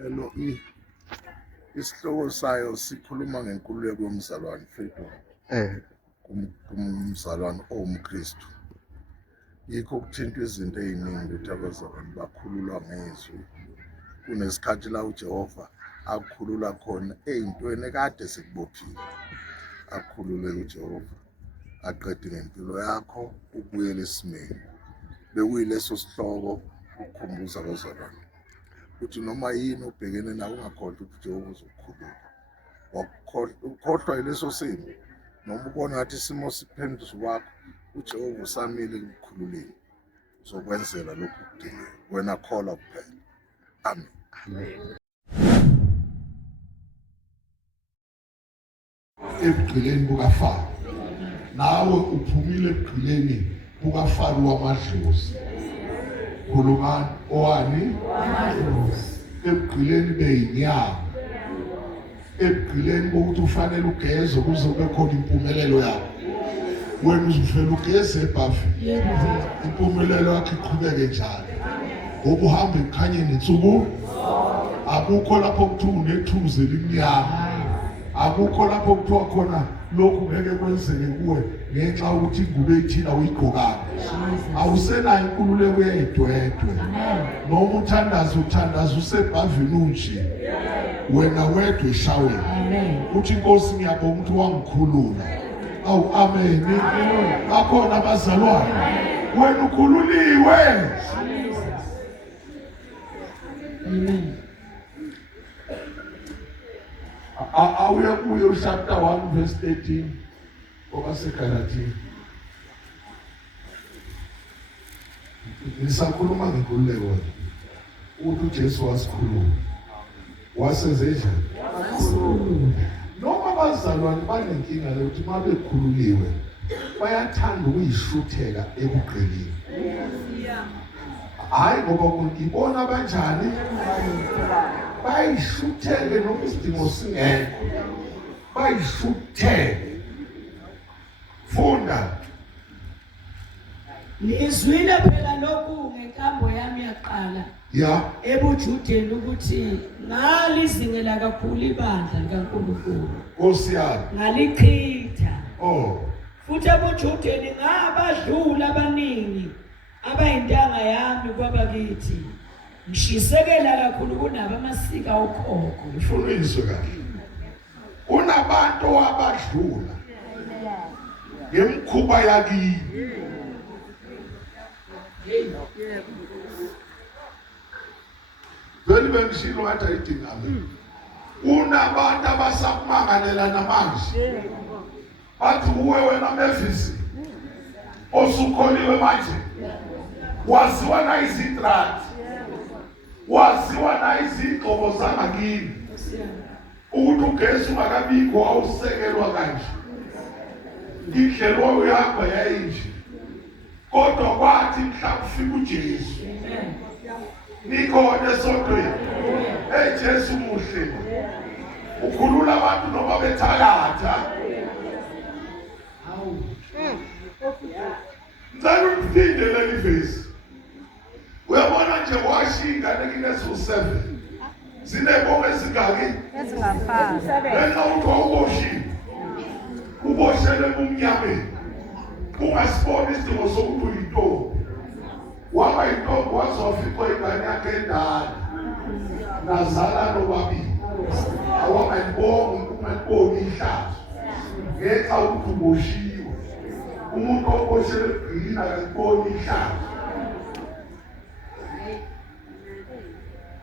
Lo isihloko sayo sikhuluma ngenkululeko yomzalwane, freedom kumzalwane owumKristu. Yikho kuthinta izinto eziningi ukuthi abazalwane bakhululwa ngezwi. Kunesikhathi la uJehova akukhulula khona ey'ntweni ekade sekubophile, akukhululeke uJehova aqede ngempilo yakho ubuyele esimeni. Bekuyileso sihloko ukukhumbuza abazalwane ukuthi noma yini ubhekene nayo ungakhohlwa ukuthi uJehova uzokukhulula. Ukukhohlwa yileso simo noma ubona ngathi isimo siphenduka kwakho, uJehova usamile ekukhululeni, uzokwenzela lokhu kudingayo. Wena kholwa kuphela. Amen. Ebugqileni bukaFaro, nawe uphumile ebugqileni bukaFaro wamadlozi. Khulumani owani? Ebugqileni beyinyama, ebugqileni bokuthi ufanele ugeze kuze kube khona impumelelo yakho. Wena uzufela ugeze ebhafini, impumelelo yakho iqhubeke njalo. Ngoba uhamba ekukhanyeni insuku, akukho lapho kuthiwa unethuze elimnyama, akukho lapho kuthiwa khona lokhu ngeke kwenzeke kuwe ngenxa yokuthi ingubo ethile awuyigqokanga. Awusenayo inkululeko yedwedwe, noma uthandaza usebhavini unje, wena wedwa eshaweni uthi Nkosi ngiyabonga ukuthi wangikhulula. Awu amen. Akhona abazalwane, wena ukhululiwe. Amen. Awuye kuyo chapter 1 verse 13 obaseGalatia. Nisakhuluma ngenkululeko ukuthi uJesu wasikhulula. Wasenzenja? Noma abazalwane banenkinga yokuthi uma bekhululiwe bayathanda ukuyishutheka ebugqilini. Hayi ngoba ngibona kanjani bayishuthele noma isidingo singekho, bayishuthele. Funda. Ngizwile phela lokhu ngenkambo yami yaqala ebuJudeni ukuthi ngalizingela kakhulu ibandla likaNkulunkulu. Nkosi yami. Ngalichitha. Futhi ebuJudeni ngabadlula abaningi abayintanga yami kwabakithi. Ngishisekela kakhulu kunabo amasika okhokho. Ifundiswe kahle. Kunabantu abadlula ngemkhuba yakini. Vele bengishilo ngathi ayidingame. Unabantu abasakumangalela namanje. Bathi uwe wena Memphis osukholiwe manje. Waziwa na izintrathi, waziwa na izigqoko zangakini, ukuthi ugesi ungakabikho awusekelwa kanje. Indlela oyahamba yayinje, kodwa kwathi mhla kufika uJesu nikhona esontweni. Jesu muhle, ukhulula abantu noma bethalatha. Ngicela uphinde leli vesi. Uyabona nje washinga nekinesu 7 zinebongo ezingaki ezingafani. Ngenxa ukuthi wawuboshiwe, uboshele kumnyameni, ungasiboni isidingo sokuthi uyintombi. Waba yintombi waze waficwa ingane yakhe endala, nazala nobabili. Awangayibongi ungayiboni ihlazo ngenxa yokuthi uboshiwe. Umuntu oboshele ebugqilini akayiboni ihlazo.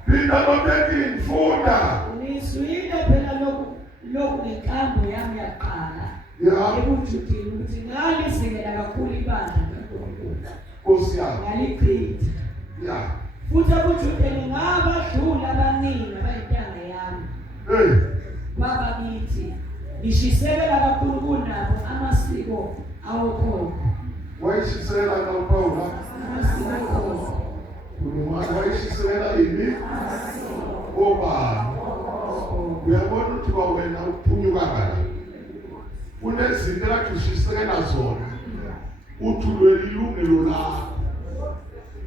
Pinda lobethi funda. Ngizwile phela lokhu ngenkambo yami yaqala ebuJudeni ukuthi ngalizingela kakhulu ibandla likaNkulunkulu. Nkosi yami. Ngalichitha. Futhi ebuJudeni ngabadlula abaningi abayintanga yami. Babakithi ngishisekela kakhulu kunabo amasiko awokhokho. Wayishisekela kakhulu Amasiko awokhokho. Wayishisekela yini? Oba. Uyabona ukuthi wena uphunyuka kahle. Kunezinto lakho ushisekela zona. Uthulwe ilungelo lakho.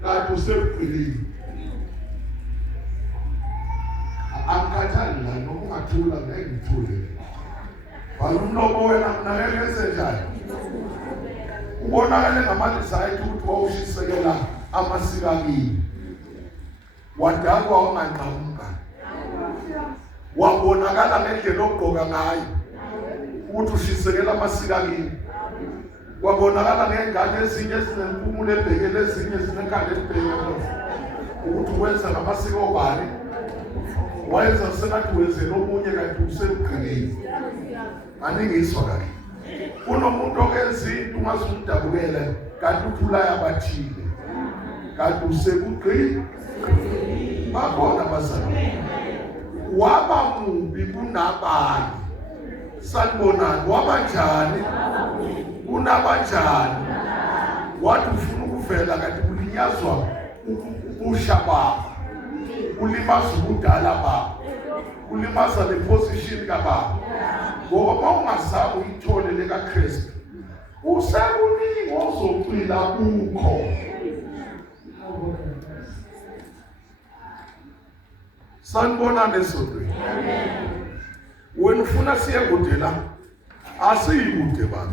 Kanti usebugqilini. njani la noma ungathula ngeke ngithule vala umlomo wena mina ngeke ngenze njani ubonakale ngamalizayithu ukuthi wawushisekela amasiko akini wadakwa unganqamuka wabonakala ngendlela ogqoka ngayo ukuthi ushisekela amasiko akini wabonakala ngengane ezinye ezinempumulo ebhekele ezinye zinekhanda elibhekele ukuthi wenza ngamasiko obani wayenza sengathi wenzela omunye kanti usemgqileni aningiswa kahle kunomuntu okenza into ungasumdabukele kanti uthulaya abathile kanti usekugqili bakhona bazalwane waba mubi kunabanye sanibonani waba njani kunabanjani wathi ufuna ukuvela kanti kulinyazwa ubusha bakho ulimaza ubudala bakho ulimaza le position kababa ngoba ungazama uyithole leka Kristu usakuningi ozocwila kukho sanibonane sodwe wena ufuna siye kude la asiyikude baba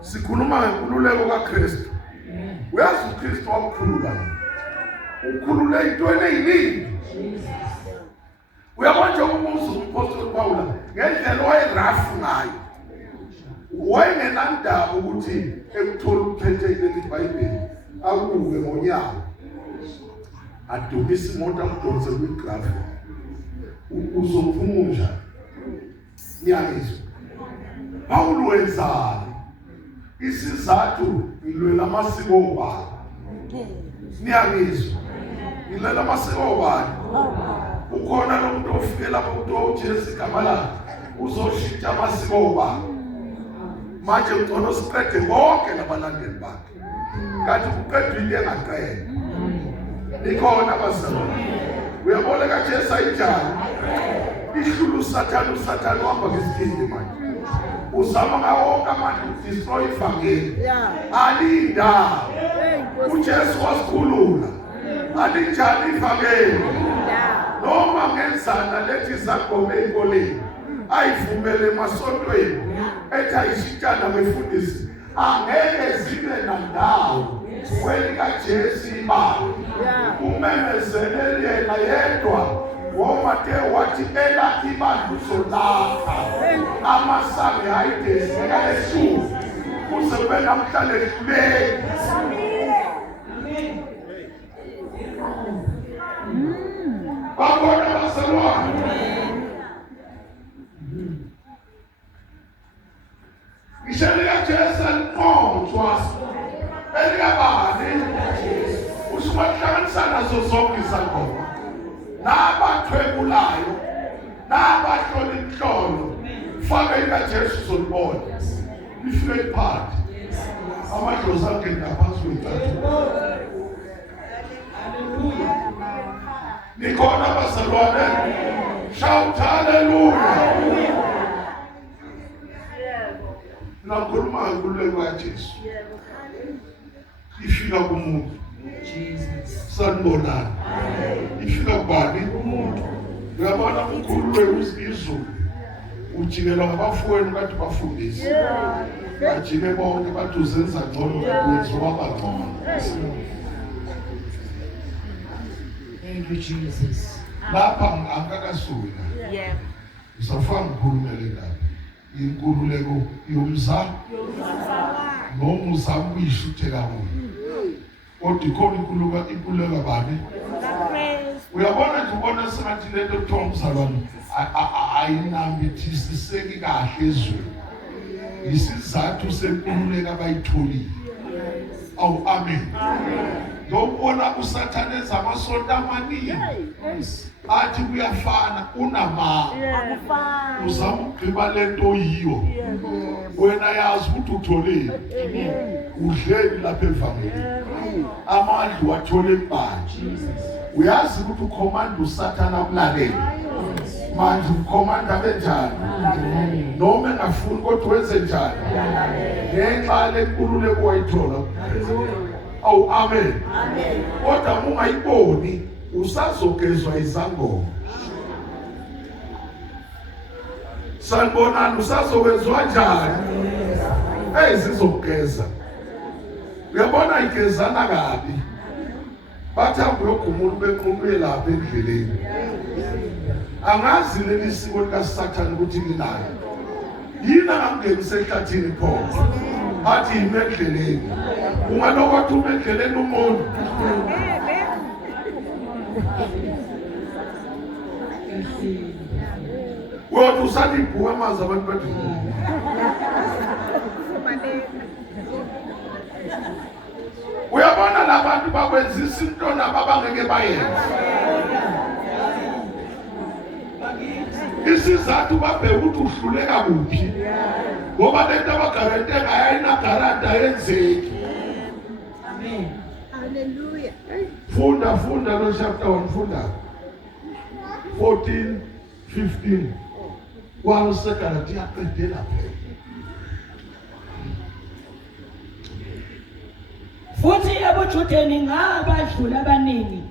sikhuluma ngenkululeko kaKristu uyazi uKristu wakukhulula ukhulule into eyiningi uyabona njengoba umphostoli Pawula ngendlela wayerafu ngayo wayengenandaba ukuthi ekuthola ukuphethe leli Bhayibheli akuke ngonyaka adumisa imoto amdonse kwigrafu uzophumula ngiyangizwa Pawulo wenzani isizathu ngilwela amasiko obani ngiyangizwa ngilwela amasiko obani ukhona lo muntu ofikela umuntu oJesu igama lakhe uzoshintsha amasiko obani manje ngcono siqede bonke labalandeli bakhe kanti kuqedwe into engaqedwa ikhona abazalwane uyabona kaJesu ayinjani ihlulu usathane wahamba ngesikindi manje uzama ngawonke amandla ukudestroy ivangeli alinda uJesu wasikhulula alinjani ivangeli noma ngenzana lethi izangoma ey'koleni ayivumele emasontweni ethi ayishintshana befundisi angeke zibe nandawo kwelikaJesu imali umemezele yena yedwa woMateyu wathi elakhi ibandla uzolakha amasango ayideseka lesulu kuze kube namhlanje ehluleki babona bazalwane ishelikaJesu aliqothwa elikabani usumakuhlanganisa nazo zonke izangoma nabathwebulayo nabahlola inhlolo faka ikaJesu uzolibona lifike phakathi amadlozi angene ngaphansi kwethathu nikhona bazalwane shout hallelujah nakhuluma ngenkululeko kaJesu ifika kumuntu sanibonani ifika kubani umuntu uyabona ukhululeko izulu ujikela ngabafowenu kathi bafundise bajike bonke bathi uzenza ngcono kwenziwa abangcono. Thank you, Jesus. Lapha angakasuki la usafanga ukukhulumela ngapha inkululeko yomzamo noma uzama uyishuthe kodwa ikhona inkululeko bani uyabona nje ubona sengathi lento kuthiwa umzalwane ayinambithisiseki kahle ezweni isizathu senkululeko abayitholile. Awu amen. Ngobona uSathane enza amasonto amaningi athi kuyafana unama uzama ukugqiba lento oyiyo wena yazi ukuthi utholeni udleni lapha evangeli amandla wathole ebanje uyazi ukuthi ukhomanda uSathane akulalela manje ukhomanda benjani noma engafuni kodwa wenze njani ngenxa lenkululeko wayithola. Oh amen. Kodwa ungayiboni usazogezwa izangoma Sanibonani usazokwenziwa njani? Hey sizogeza. Uyabona igezana kabi. Bathamba uyogumula benqumuye lapha endleleni. Angazi leli siko likaSathane ukuthi linayo. Yini angamngenisa ehlathini pho? Athi imendleleni. Ungalokho uma endleleni umuntu. Wothi usalibhuka amazi abantu bathi. Uyabona labantu bakwenzisa into nabo abangeke bayenze. Isizathu babheka ukuthi uhluleka kuphi. Ngoba lento abagarante ngayo inagaranta yenzeki. Amen. Hallelujah. Funda lo chapter 1 funda. 14, 15. Kwa usegarante yaqedela phela. Futhi ebuJudeni ngabadlula abaningi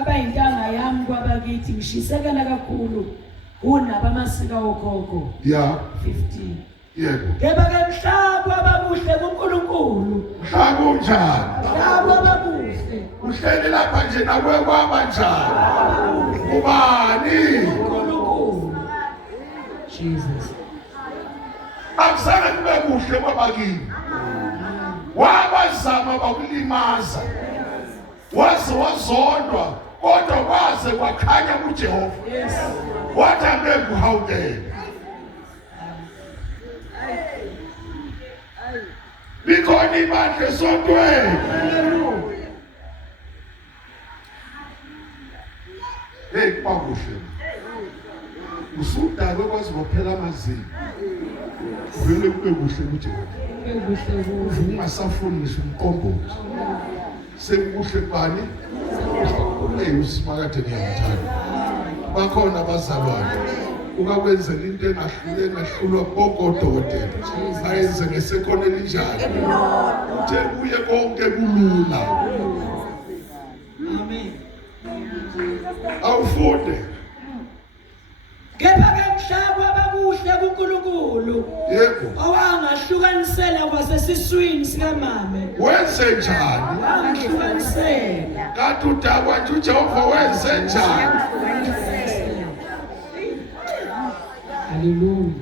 abayintanga yami kwabakithi ngishisekela kakhulu kunabamasika okhokho. Yeah. 15. Yebo. Kepha ke mhlaba ababuhle kuNkulunkulu. Mhlaba unjani? Mhlaba ababuhle. Uhleli lapha nje nawe kwaba njani? Ubani? uNkulunkulu. Jesus. Akusana kube kuhle kwabakini. Wabazama bakulimaza. Waze wazondwa kodwa kwaze kwakhanya kuJehova. Yes. Wathi angeke uhawukele. Likhona ibandla esontweni. Hallelujah. Hey kwakuhle. Usudakwe kwazi bophela amazinyo. Vele kube kuhle kuJehova. Kuhle kuhle. Ungasafuni ngisho umqombothi. Sekukuhle kubani? Hey usimakade ngiyamthanda. Bakhona abazalwane. Ukakwenzela into engahlulwa bokodokotela. Ayenze ngesekhono elinjalo. Uthe kuye konke kulula. Amen. Awufunde. Kepha ke mhlaba ababuhle kuNkulunkulu. Yebo. Owangahlukanisela kwasesiswini sikamama. Wenze njani? Wangahlukanisela. Kanti udakwa nje uJehova wenze njani? Hallelujah.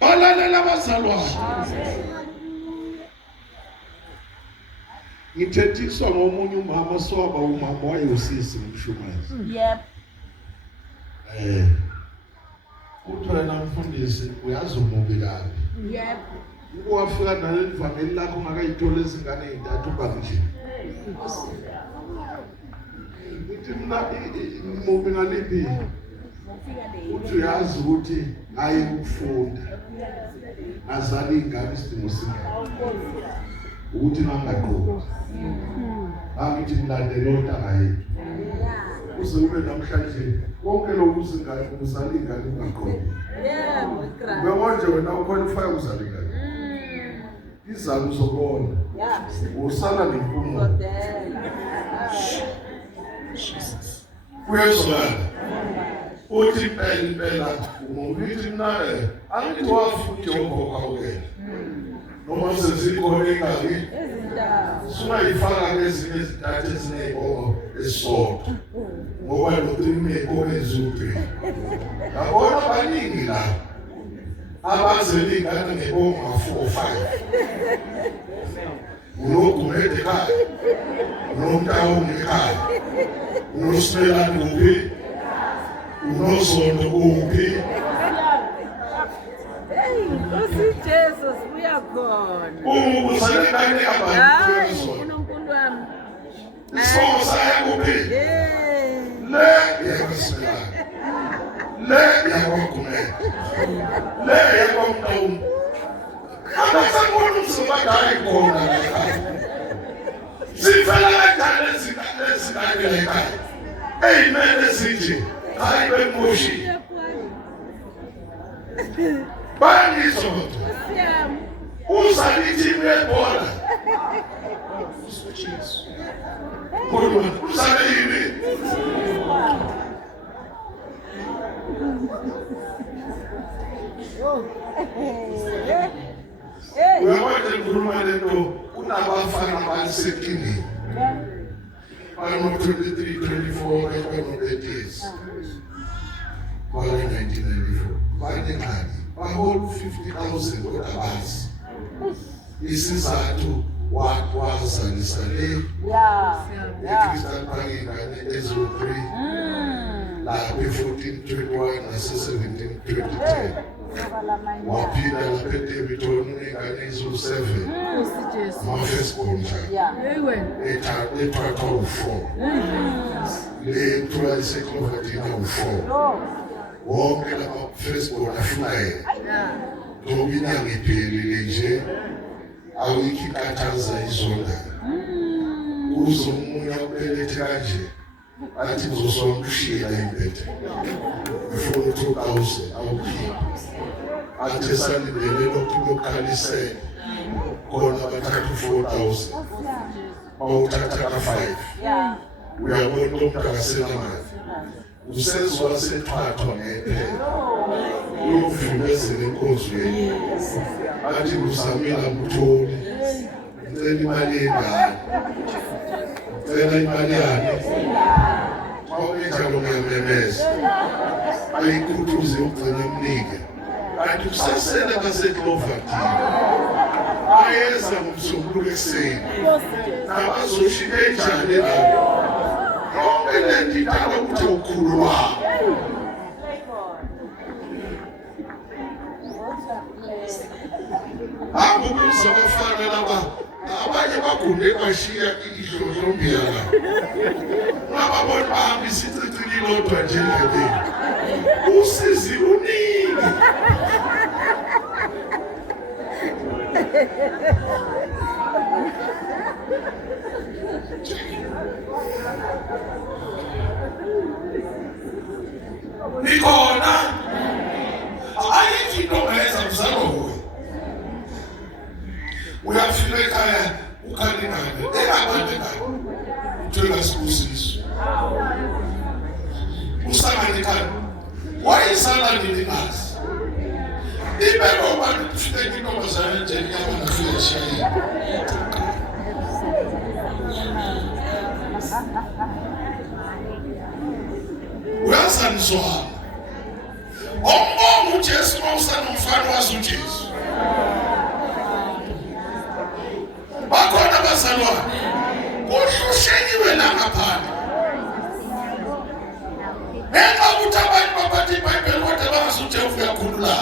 Balalela abazalwane. Ngithethiswa ngomunye umama soba umama wayosisi ngumshumayeli. Yep. Uthi wena mfundisi uyazi umubi kabi. Yep. Uwafika naleli vangeli lakho ungakayithola izingane ezintathu banje. Uthi mina umubi ngaliphi? Uthi uyazi ukuthi hayi ukufunda. Azali ingane isidingo singaka. Ukuthi ngangaqoqi. Angithi ngilandele ontanga yethu. Uze ube namhlanje konke lokhu usingane uzala ingane ungaqoqi. Yebo, ikra. Uyabona wena uqualify uzala ingane. Izalo uzobona. Yeah. Usala nempumo. Kodela. Uyezwala. Uthi phela umubithi naye angithi wafuthi okhokho noma sezikhona ingaki Ezindawo. singayifaka ngezinye izintathu ezinezibongo esisodwa ngoba lokhu imeko ezuphi yabona abaningi la abazeli ingane ngebongo 4 5 unokumede ekhaya unomtawu ekhaya unoSimelane kuphi unoZondo kuphi Hey, uSijesu uyakhona. uzalekane abantu Hayi, unoZondo uNkulunkulu wami. isongo saya kuphi Hey. le yakuSimelane le yakwaGumede le yakwamtawu abasakona umzibadayi khona ekhaya sifela kanjani ezingane ekhaya eyimele zinje hayi bemoshi bayangizonto Siyami. uzalithi yebhola uzale yini uyabona ngikhuluma lento kunabafana balisekini I'm 23, 24, I'm 30 years. By 1994. By the time, I hold 50,000 dollars. Isizathu wazalisa le eCrystal Park ingane ezo3 lapha 1421 nase172010 waphinda lapha eDeviton ingane ezo7 ama-firstborn ethatha u4 le kuthiwa iseCloverton u4 wonke lama-firstborn afuna yena ngoba inyanga iphelile nje awikho inkathaza izonda uzomunye akubelethe kanje athi ngizosonke ushiyela impethe before 2000 awukhipha athe salindele lokhu lokukhalisela khona bathatha 4,000 bawuthatha ka5 uyabona lo muntu akasenamali usezwa sethwathwa ngephela uyokuvumezela enkonzweni athi uzamile amtholi ngicela imali engane ngicela imali yami mawuyenjalo ngiyamemeza ayikhuthuze ugcine mnike kanti kusasele baseCloverton ayeza ngomsombuluko ekuseni nabazoshila enjani lapho yonke lento idala ukuthi ukhulu wabo Abubuza bafana laba abanye bagunde bashiya idlozombiya la ngababona bahamba isicicili lodwa nje endleleni usizi uningi Nikona ayithi ntomeza mzalo uyafika ekhaya ukhalingane engabande ngayo uthola sibusiso usangane ekhaya wayisala nini ngazi ibeko abantu kufika intombazane nje nyama nafika shayi uyasanizwana ombongo uJesu mawusana umfana wazi uJesu bakhona bazalwane kuhlushekiwe la ngaphandle ngenxa ukuthi abantu baphatha iBhayibheli kodwa bangazi uJesu uyakhulula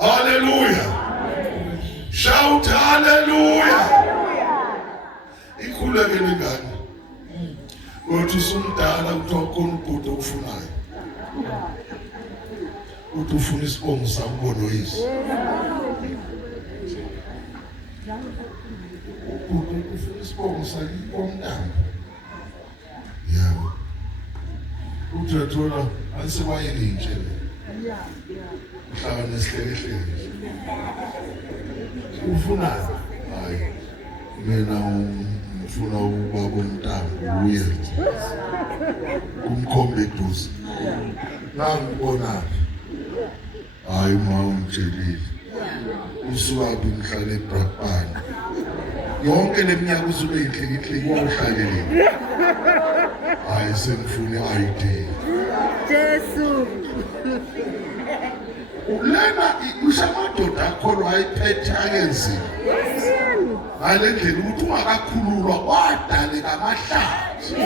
haleluya shout haleluya ikhuleke lengane uthi usumdala kuthiwa khona ubhuti okufunayo uthi ufuna isibongo sambono yisi ufuna isibongo sakomntana yabo uthi wathola ansewayelinje uhlala nesihlekehleke ufunani hayi mina ufuna ubaba omntana uye kumkhombe eduze ngangibona hayi mawumtshelile uswabi ngihlale eBrakpan yonke leminyaka usuke inhlekihleki wawuhlalele hayi sengifuna i-ID Jesu ulena ushamadoda akholwa ayiphethe akenzini ngale ndlela ukuthi ungakakhululwa wadaleka amahlathi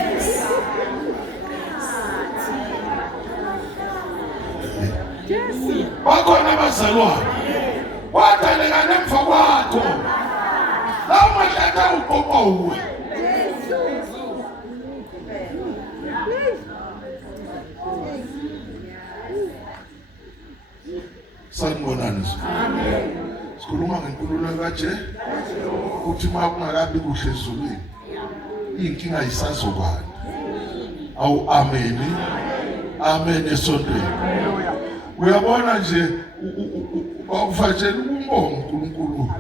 bakhona abazalwane wadaleka nemva kwakho lawo mahlathi awuqoqa uwe sanibonani amen sikhuluma ngenkulumo kaje ukuthi makungakabi kuhle ezulwini inkinga yisazokwani awu ameni amen esontweni uyabona nje bawufatshela ukumbonga uNkulunkulu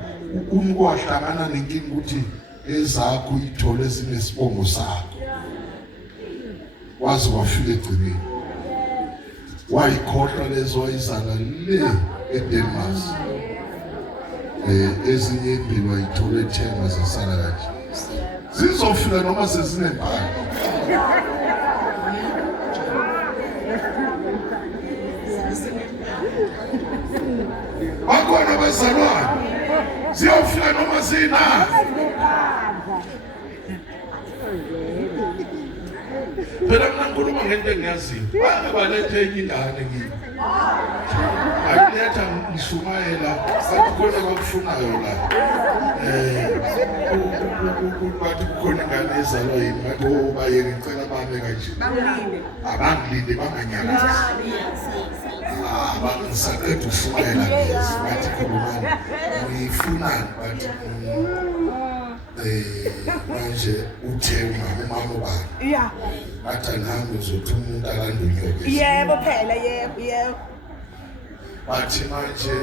umkwahlangana nenkinga ukuthi ezakho ithole sinesibongo sakho waze wafika egcineni wayikhohlwa lezo wayizala le eDenmark ezinye impilo ayithole ethenga zasala kanje zizofika noma sezinempala bakhona bezalwane ziyofika noma zina phela mina ngikhuluma ngento engiyaziyo balethe enye ingane kimi ayiletha ngishumayela akukhona abakufunayo la bathi kukhona ingane ezalwa yini bathi bayeke ngicela babe kanje abangilinde banganyakazi bangisaqeda ushumayela bathi khulumani ngifunani bathi manje uthe umama ubani athi nami uzothi umuntu alanda unyoka Yebo phela yebo bathi manje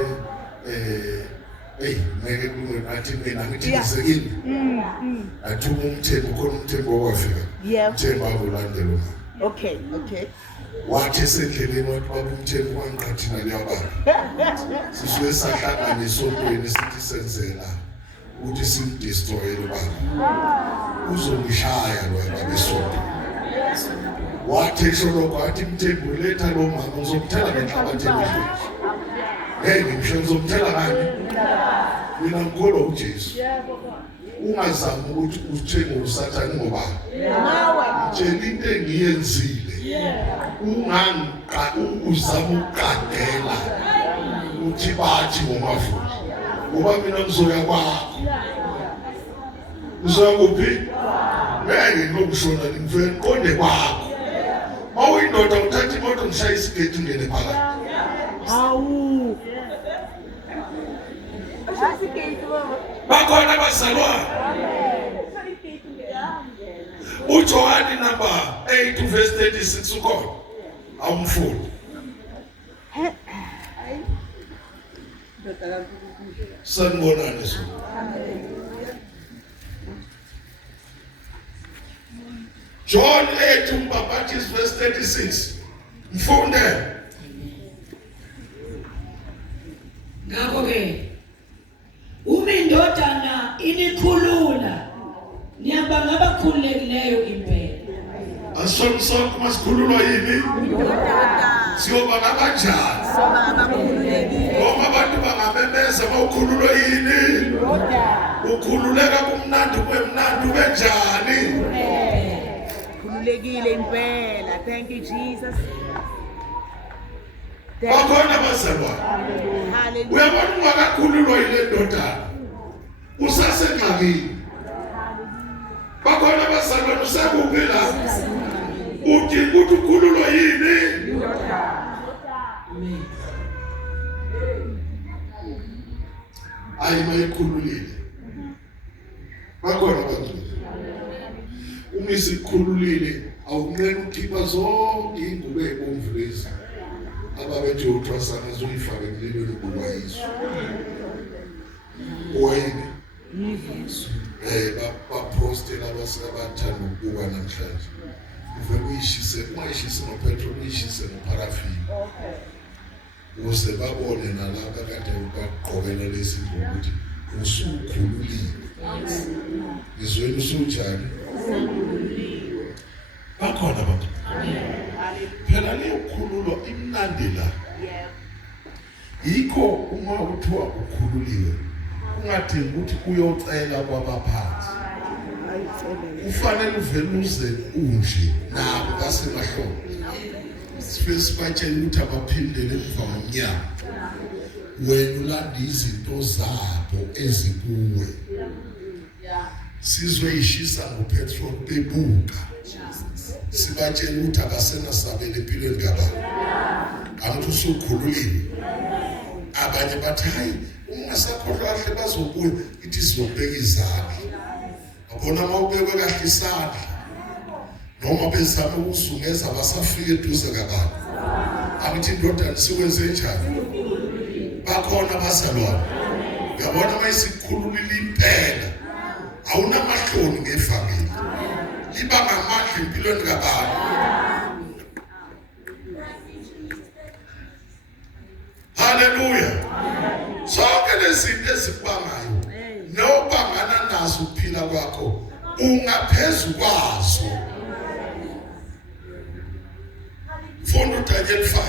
ngeke kube nathi mina ngithizekile athi umthembu khona umthembu owafika umthembu abulandela uma Okay wathi esendleleni wathi baba umthembu wangiqhathina leyababa sisuke sahlangana esontweni sithi senzela ukuthi simdestroye lo baba uzongishaya lo baba esonto wathi esholoko athi mthembu letha lo mama uzomthela ngenhlabathi emhlophe ngimsho uzomthela ngani mina ngikholwa uJesu ungazama ukuthi uthenge usathane ngoba tshela into engiyenzile uzama ukuqadela uthi bathi ngomafuni ngoba mina ngizoya kwakho uzoya kuphi ngeke ngokushona ngifike ngiqonde kwakho mawuyindoda uthatha imoto ngishaya isigeti ngene phakathi Hawu bakhona abazalwane uJohani number 8 verse 36 ukhona awumfundi sanibonani so John 8 umbaptist verse 36 mfunde ngakho-ke uma indodana inikhulula niyabanga abakhululekileyo impela asonsonke masikhululwa yini siyoba kanjani noma abantu bangamemeza bawukhululwa yini ukhululeka kumnandi kwemnandi benjani khululekile impela. Thank you Jesus. bakhona abazalwane Hallelujah. uyabona ungakakhululwa yile ndodana usasengxakini bakhona abazalwane usekuphi la udinga ukuthi ukhululwa yini ayi mayikhululile bakhona abazalwane uma isikhululile awunqeni ukukhipha zonke ingubo ezibomvu lezi ababethi uthwasana zoyifaka emlilweni kubayiso oyini bapostela abathanda ukubuka namhlanje uvele uyishise ungayishise ngopetrol uyishise ngoparafini ukuze babone nalapha kade baqokela lezi ukuthi usukhululile izweni usunjani bakhona abantu phela leyokhululwa imnandi la yikho uma uthiwa ukhululiwe ungadingi ukuthi uyocela kwabaphansi ufanele uvele uze unje nabo basemahlombe sifike sibatshele ukuthi abaphindele emva ngomnyaka wena ulanda izinto zabo ezikuwe sizoyishisa ngopetrol bebuka sibatshela ukuthi abasenasabela empilweni ngabantu abantu usukhululile abanye bathi hayi ungasakhohlwa kahle bazobuya ithi sizobeka izandla abona mawubekwe kahle isandla noma bezama ukuzungeza basafika eduze kabantu abathi indodana sikwenze njani bakhona abazalwane yabona mayisikhululile impela awunamahloni ngefamily iba ngamandla empilweni kabantu izinto ezikubangayo nobangana nazo ukuphila kwakho ungaphezulu kwazo. Funda uDaniel 5.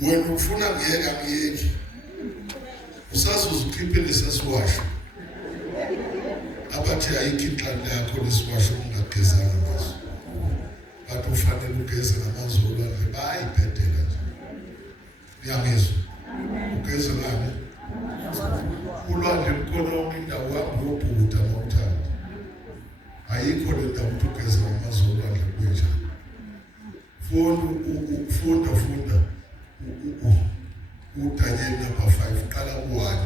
Wena ufuna ngiyeka ngiyeki usazoza ukhiphe lesasiwasho abathi ayikho inhlalo yakho lesiwasho ungagezanga ngaso bathi ufanele ugeze ngamanzi olwandle bayayibhedela nje. Uyangizwa? Ugeze ngani? Ulwandle lukhona indawo yami yobhuda mawuthanda. Ayikho le ndawo ukuthi ugeze ngamanzi olwandle kunjani. Funda uDaniel number 5 qala ku1.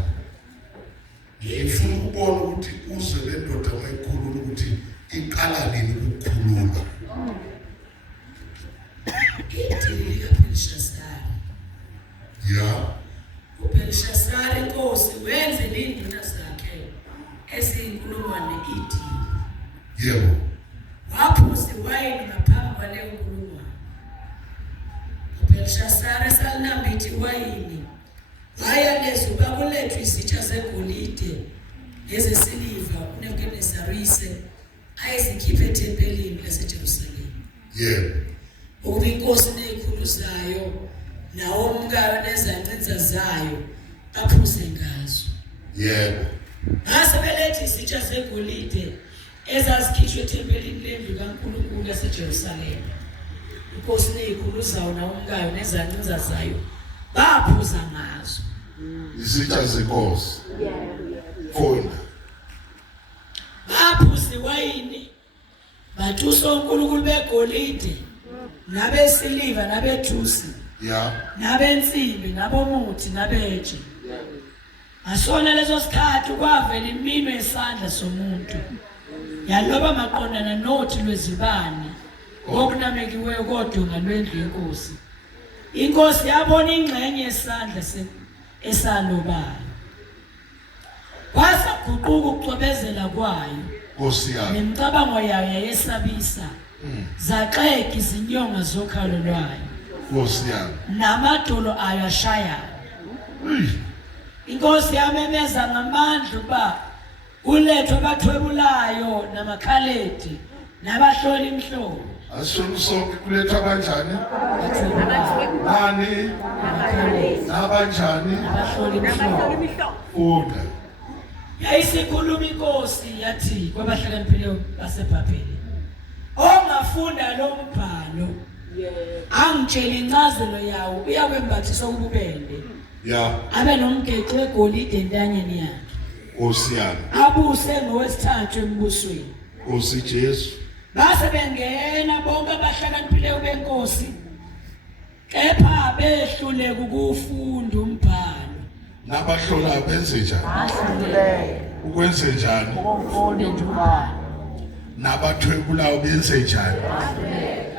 Ngifuna ukubona ukuthi uzwe le ndoda mayikhuluma ukuthi iqala nini ukukhuluma. Idili kaBelishazari. Ya. uBelishazari inkosi wenze induna zakhe eziyinkulungwane idili. Yebo. Waphuza iwayini ngaphambi kwaleyo nkulungwane. uBelishazari salinambitha iwayini. Waya nezuba kulethwa izitsha zegolide nezesiliva uNebukadnezari ayezikhiphe ethempelini laseJerusalema. Yebo. Ukuba inkosi nezikhulu zayo nawo umkayo nezancinza zayo baphuze ngazo. Yebo. Base beletha izitsha zegolide ezazikhishwe ethempelini lendlu kaNkulunkulu laseJerusalema. Inkosi nezikhulu zayo nawo umkayo nezancinza zayo baphuza ngazo. Izitsha zenkosi. Funda. Baphuza iwayini batusa uNkulunkulu begolide nabesiliva nabethusi. Ya. Nabensimbi nabomuthi nabetshe. Asona lezo sikhathi kwavela iminwe yesandla somuntu yaloba maqondana nothi lwezibane okunamekiweyo kodunga lwendlu yenkosi. Inkosi yabona ingxenye yesandla esalobayo. Kwasaguquka ukucwebezela kwayo. Nkosi yami. Nemicabango yayo yayesabisa. Zaxega izinyonga zokhalo lwayo. Nkosi yami. Namadolo ayo ashaya. Inkosi yamemeza ngamandla ukuba ulethwe abathwebulayo namakhaledi nabahlola imihlobo. Asho sonke kuletha kanjani? Nani? Nabanjani? Abahlola imihlobo. Funda. Yayisikhuluma inkosi yathi kwabahlakaniphile baseBhabheli. Ongafunda lo mbhalo angitshela incazelo yawo uyakwembathiswa kububende. Ya. Abe nomgexo wegolide entanyeni yakhe. Nkosi yami. Abuse ngowesithathu embusweni. Nkosi Jesu. Base bengena bonke abahlakaniphile benkosi. Kepha behluleka ukufunda umbhalo. Nabahlola benze njani? Ahlule. Ukwenze njani? Ukufunda umbhalo. Nabathwebulayo benze njani?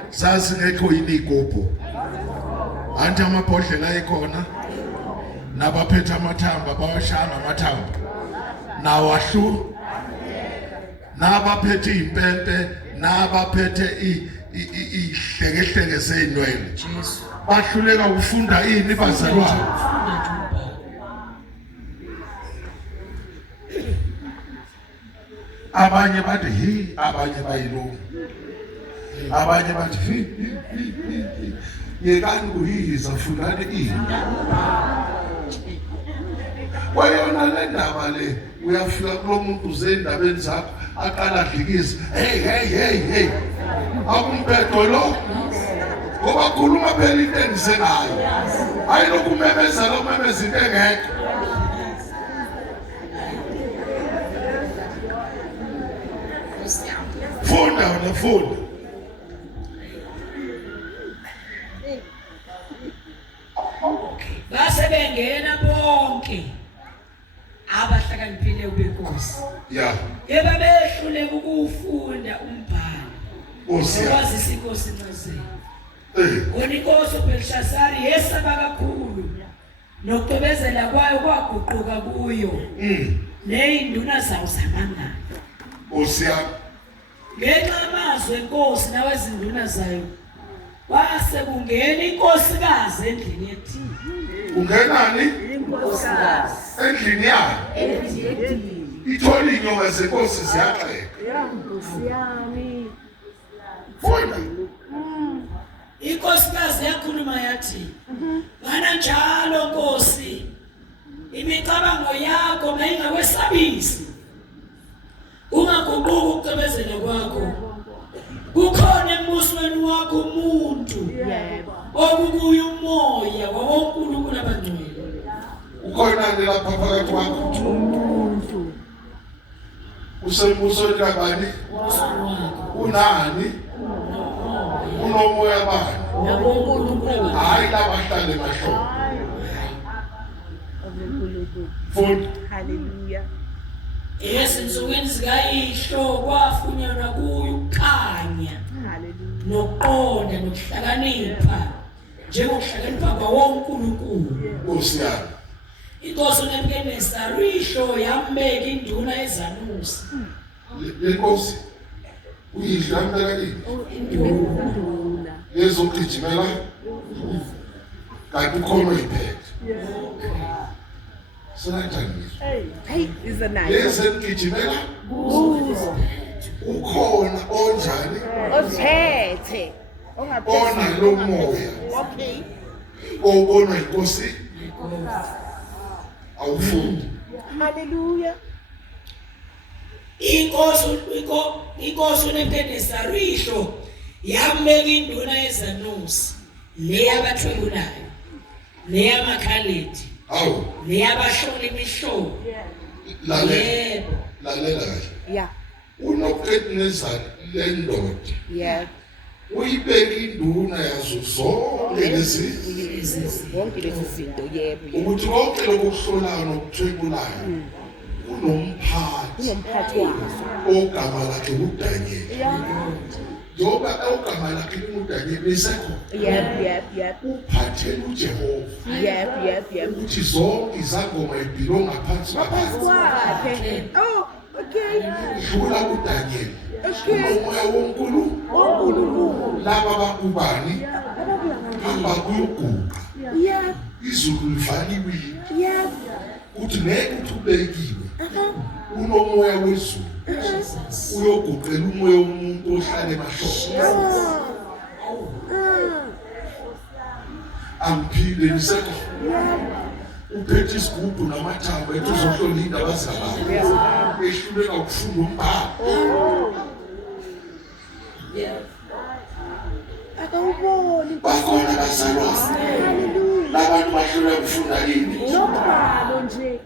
Sazi ngekho yini igobho? Anti amabhodlela ekhona? Nabaphethe amathamba bawashaya amathamba. Nawahlu. Nabaphethe impente, nabaphethe ihlekehleke zeinwele. Jesu. Bahluleka ukufunda ini bazalwane? Abanye bathi abanye bayilungu. Abanye bathi yekani kuyiza fundani ini. Wayona le ndaba le uyafika kulomuntu uzendabeni zakho aqala adlikiza hey akumphetho lo ngoba khuluma phela into engisengayo ayilokumemeza lo memeza into engekho. Funda. Base bengena bonke abahlakaniphile benkosi. Ya. Yeba behluleka ukufunda umbhalo. Nkosi yami. Wazi inkosi incazelo. Inkosi uBelishazari yesaba kakhulu. Nokucwebezela kwayo kwaguquka kuyo. Neyinduna zawo zamangala. Nkosi yami. Ngenxa yamazwi enkosi nawezinduna zayo kwase kungena inkosikazi endlini yethi. Ungenani? Inkosikazi. Endlini yayo. Ithola inyonga zenkosi ziyaxeka. Nkosi yami. Funa. Inkosikazi yakhuluma yathi, "Ngana njalo Nkosi, imicabango yakho mayingakwesabisi. Ungaguquki ukucebezela kwakho. Kukhona embusweni wakho umuntu Yebo. okukuyo umoya wawonkulunkulu abangcwele. Ukhona lapha phakathi kwakho. Umuntu. Usembusweni kabani? Unani? Unomoya bani? Wawonkulunkulu. Hayi labahlale emahlombe. Funa. Hallelujah. Ezinsukwini zikayihlo kwafunyanwa kuyo ukukhanya Hallelujah. nokuqonda nokuhlakanipha njengokuhlakanipha kwawonkulunkulu. Nkosi yami. Inkosi uNebukadnezar yambeka induna yezanusi. Lenkosi uyidlamela yini? Induna. Yezogijimela kanti ukhona oyiphethe. Senanjani? Hey, is a nice. Yezogijimela ukhona onjani? Othethe. Ona lo moya. Okay. Obona inkosi awufundi. Hallelujah. Inkosi uNebukadnezar yambeka induna yezanusi neyabathwebulayo neyamakhaledi Awu neyabahlola imihlobo. lalela Yebo. lalela kahle. Yeah. Unobukadnezar lendoda Yeah. uyibeka induna yazo zonke lezi Wonke lezi zinto yebo. ukuthi konke lokuhlolayo nokuthwebulayo kunomphathi Unomphathi waso. ogama lakhe uDanyeli. Ngoba ogama lakhe uDanyeli isekho Yep. uphathele uJehova Yep. ukuthi zonke izangoma ibhilo ngaphansi kwaphansi. Kwakhe. Oh, okay. Dlula kuDanyeli. Okay. Umoya wonkulunkulu laba bakubani hamba kuyoguqa Yeah. izulu livaliwe Yeah. uthi ngeke uthubekiwe unomoya wezulu uyoguqela umoya womuntu ohlala emahlombe. Amphile nisekho uphethe isigubhu namathambo ethi uzohlola indaba zabantu ehluleka ukufunda umbhalo. Akawuboni. Bakhona bazalwane labantu bahluleka ukufunda yini Nombalo nje.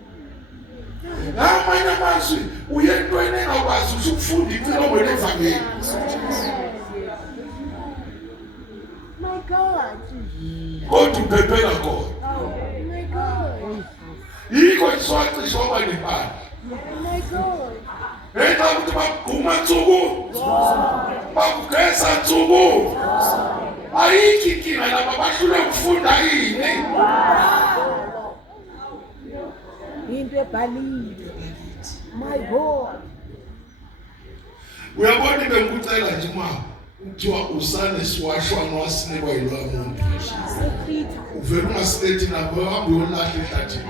ngamanye amazwi uyentweni engakwazi ukufunda incilongo levangeli. My God. Kodwa uphephela khona My God. yikho iswacisho abanebali My God. ngenxa ukuthi bagquma nsuku bakugeza nsuku ayikho inkinga laba bahlule ukufunda yini. Into ebhalile. My God. Uyabona bengikucela nje mama kuthiwa usane siwashwana wasinikwa yilo muntu Peter. uvela ungasilethi nabo uhambe uyolahla ehlathini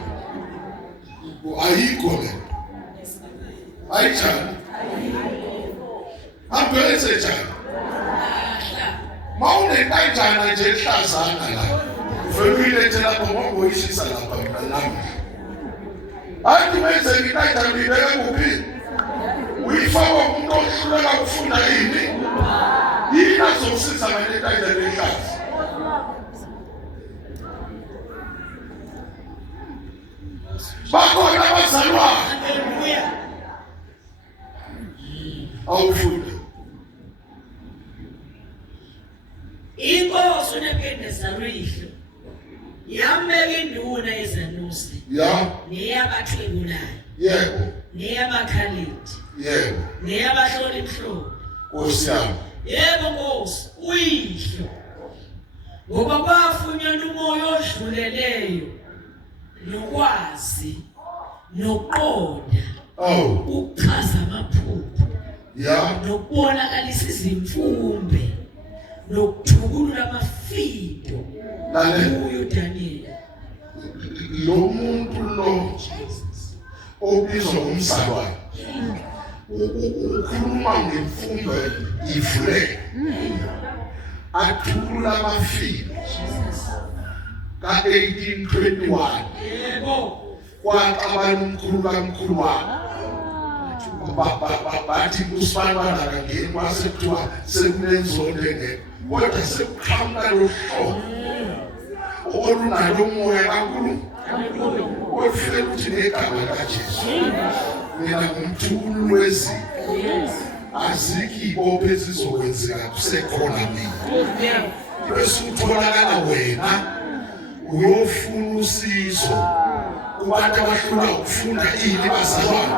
ayikho le ayijani hambe yenze njani mawunentanjana nje ehlazana la uvela uyilethe lapho ngoboyishisa lapha nami athi wenze intanjana uyibeke kuphi uyifaka umuntu ohluleka ukufunda yini azosiza ngale ntanjana ehlaza. Bakhona abazalwane Haleluya. awufunde Inkosi uNebukadnezar yambeka induna yezanusi ya neyabathwebulayo yebo neyamakhaledi yebo neyabahlola imihlobo. Nkosi yami. Yebo Nkosi, uyihlo. Ngoba kwafunyanwa umoya odluleleyo nokwazi nokuqonda ukuchaza amaphupho ya nokubonakalisa izimfumbe nokuthukulula amafido Lalela. kuyo Daniel. Lo muntu lo obizwa umzalwane ukhuluma ngemfundo ivule athula amafido ka-1821 kwaqabana umkhulu kamkhulu bathi uSibani akangeni kwase kuthiwa sekunenzondo engekho kodwa sekuqhamuka lo hlobo olunalo umoya kaNkulunkulu ofike ukuthi negama likaJesu mina ngumthuli wezimo azikho ibopho ezizokwenzeka kusekhona mina bese utholakala wena uyofuna usizo kubantu abahlula ukufunda ini bazalwane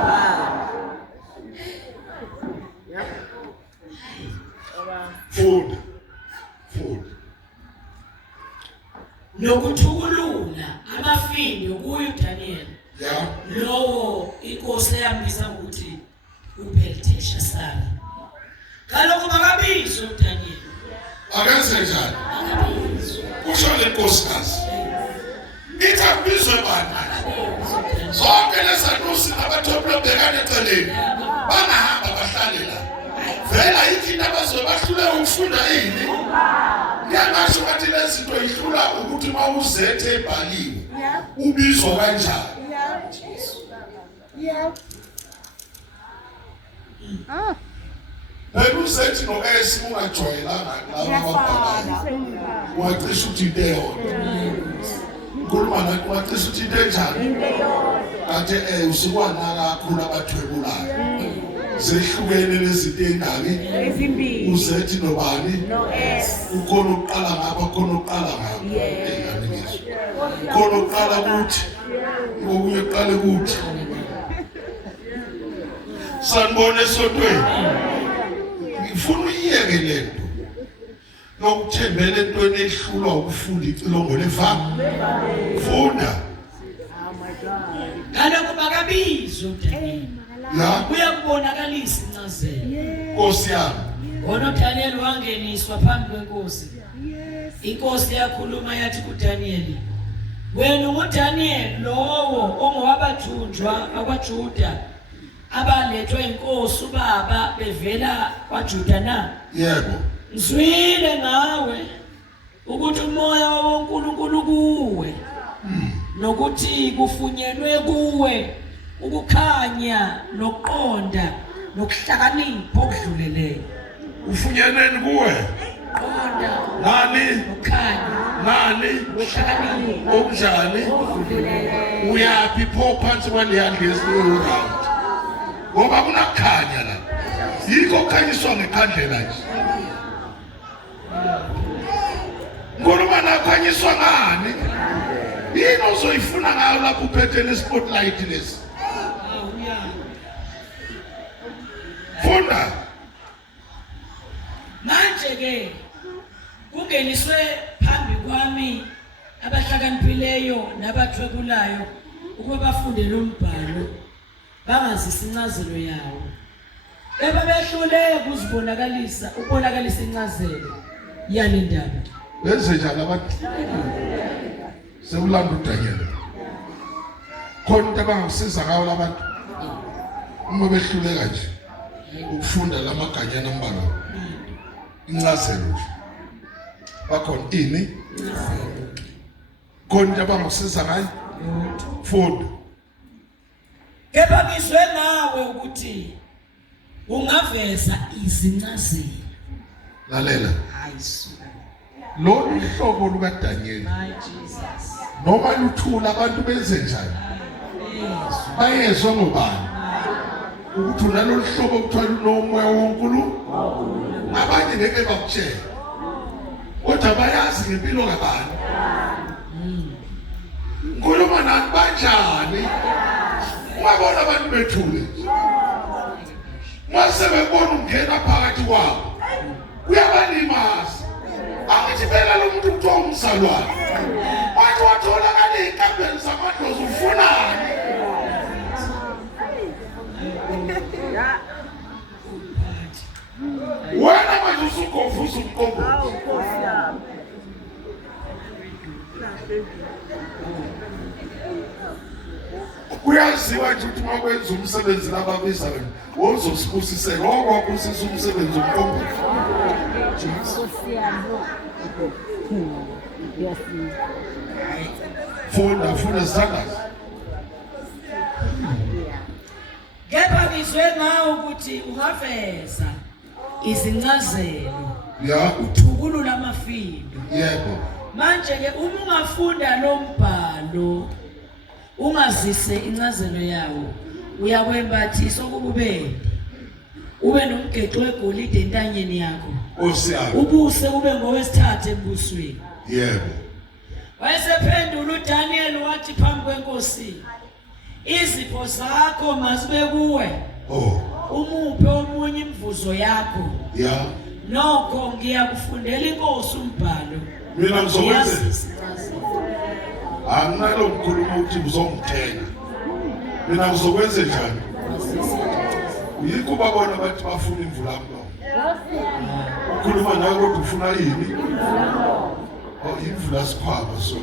funda nokuthukulula amafindo kuyo Daniel. ya Lowo inkosi eyambisa ukuthi uBelteshazzar. Kaloko makabizwe uDaniel. akenze njani kusho le nkosikazi ithambizwe bani zonke lezanusi abathoplo bekane eceleni bangahamba bahlale la vela ithi abazobahlula ukufunda ini ngiyamasho bathi lezinto ihlula ukuthi mawuzethe ebhaliwe ubizwa kanjani phela uzethi no-S ungajwayelanga laba ababhalayo wacisha ukuthi into eyodwa ukhuluma nathi wacisha ukuthi into enjani kanti usukwanaka kakhulu abathwebulayo zehlukene lezinto ey'ngaki uzethi nobani ukhona ukuqala ngapha khona ukuqala ngapha khona ukuqala kuthi okunye kuqale kuthi sanibona esontweni ngifuna uyiyeke lento yokuthembela entweni ehlulwa ukufunda icilongo levanga funda Kaloko makabizwe uDaniel. la Kuyakubonakalisa incazelo. Nkosi yami Ngono Daniel wangeniswa phambi kwenkosi. Inkosi yakhuluma yathi kuDaniel, wena uDaniel lowo ongowabathunjwa akwaJuda abalethwe inkosi ubaba bevela kwaJuda na? yebo Ngizwile ngawe ukuthi umoya waNkulunkulu kuwe nokuthi kufunyenwe kuwe ukukhanya nokuqonda nokuhlakanipha okudluleleyo. ufunyeneni kuwe Qonda nani nokukhanya nani nokuhlakanipha okunjani okudluleleyo. uyaphi pho phansi kwaleyandlesi round ngoba kunakukhanya la yikho kukhanyiswa ngekhandlela nje ngoluma nakhanyiswa ngani yini ozoyifuna ngayo lapho uphethe le-spotlight lesi funda Manje ke kungeniswe phambi kwami abahlakaniphileyo nabathwebulayo ukuba bafunde lo mbhalo bangazisa incazelo yawo. Behlule ukubonakalisa incazelo yale ndaba. benze njani abantu sekulanda uDaniel khona into abangakusiza ngayo labantu uma behluleka nje ukufunda lamaganyana ambalwa incazelo nje bakhona ini khona into abangakusiza ngayo funda Kepha ngizwe nawe ukuthi ungaveza izincazelo. lalela Hayisu. lolu hlobo lukaDaniel My Jesus. noma luthula abantu benze njani bayezwa ngobani ukuthi unalolu hlobo kuthiwa lunomoya woNkulunkulu abanye ngeke bakutshela kodwa bayazi ngempilo kabani ngikhuluma nani banjani ungabona abantu bethule mase bebona ungena phakathi kwabo kuyabalimaza angithi phela lo muntu kuthiwa umzalwane wathi watholakala ey'nkambeni zamadlozi ufunani wena manje usugovuza umqombothi Kuyaziwa nje ukuthi uma kwenza umsebenzi lababiza wena wozosibusiseka okwakubusisa umsebenzi omkhulu. Funda sithandaza. Kepha ngizwe ngawo ukuthi ungaveza izincazelo. Ya, Uthukulula amafindo. yebo. Manje ke uma ungafunda lo mbhalo ungazise incazelo yawo uyakwembathisa okububende. Ube nomgexo wegolide entanyeni yakho. Osiyami. Ubuse ube ngowesithathu embusweni. Yebo. Wayesephendula uDaniel wathi phambi kwenkosi, izipho zakho masibe kuwe. Oh. Umuphe omunye imvuzo yakho. Ya. Nokho ngiyakufundela inkosi umbhalo. Mina ngizokwenza. Ngiyazisa. Anginalo mkhulumo ukuthi uzongithenga. Mina ngizokwenza njani? Yikho babona bathi bafuna imvula mlomo. Ukhuluma nawe kodwa ufuna yini? Oh, imvula sikhwama so.